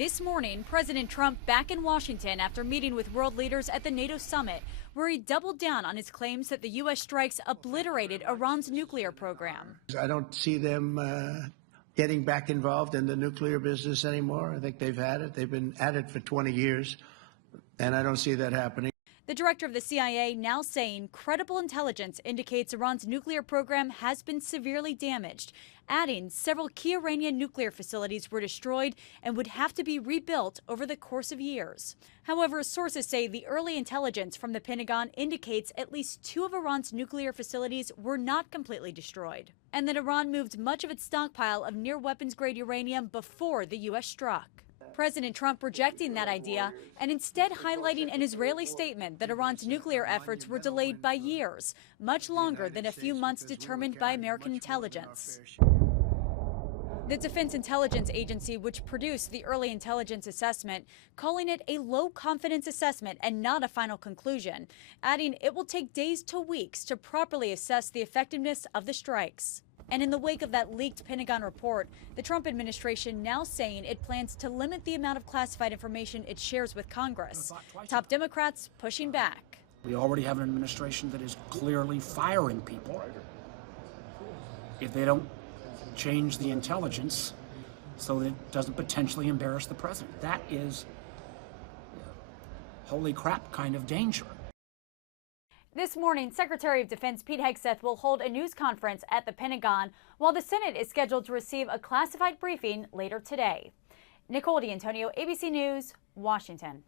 This morning, President Trump back in Washington after meeting with world leaders at the NATO summit, where he doubled down on his claims that the U.S. strikes obliterated Iran's nuclear program. I don't see them getting back involved in the nuclear business anymore. I think they've had it. They've been at it for 20 years, and I don't see that happening. The director of the CIA now saying credible intelligence indicates Iran's nuclear program has been severely damaged, adding several key Iranian nuclear facilities were destroyed and would have to be rebuilt over the course of years. However, sources say the early intelligence from the Pentagon indicates at least 2 of Iran's nuclear facilities were not completely destroyed, and that Iran moved much of its stockpile of near-weapons-grade uranium before the U.S. struck. President Trump rejecting that idea and instead highlighting an Israeli statement that Iran's nuclear efforts were delayed by years, much longer than a few months determined by American intelligence. The Defense Intelligence Agency, which produced the early intelligence assessment, calling it a low-confidence assessment and not a final conclusion, adding it will take days to weeks to properly assess the effectiveness of the strikes. And in the wake of that leaked Pentagon report, the Trump administration now saying it plans to limit the amount of classified information it shares with Congress. Top Democrats pushing back. We already have an administration that is clearly firing people if they don't change the intelligence so that it doesn't potentially embarrass the president. That is holy crap kind of danger. This morning, Secretary of Defense Pete Hegseth will hold a news conference at the Pentagon, while the Senate is scheduled to receive a classified briefing later today. Nicole D'Antonio, ABC News, Washington.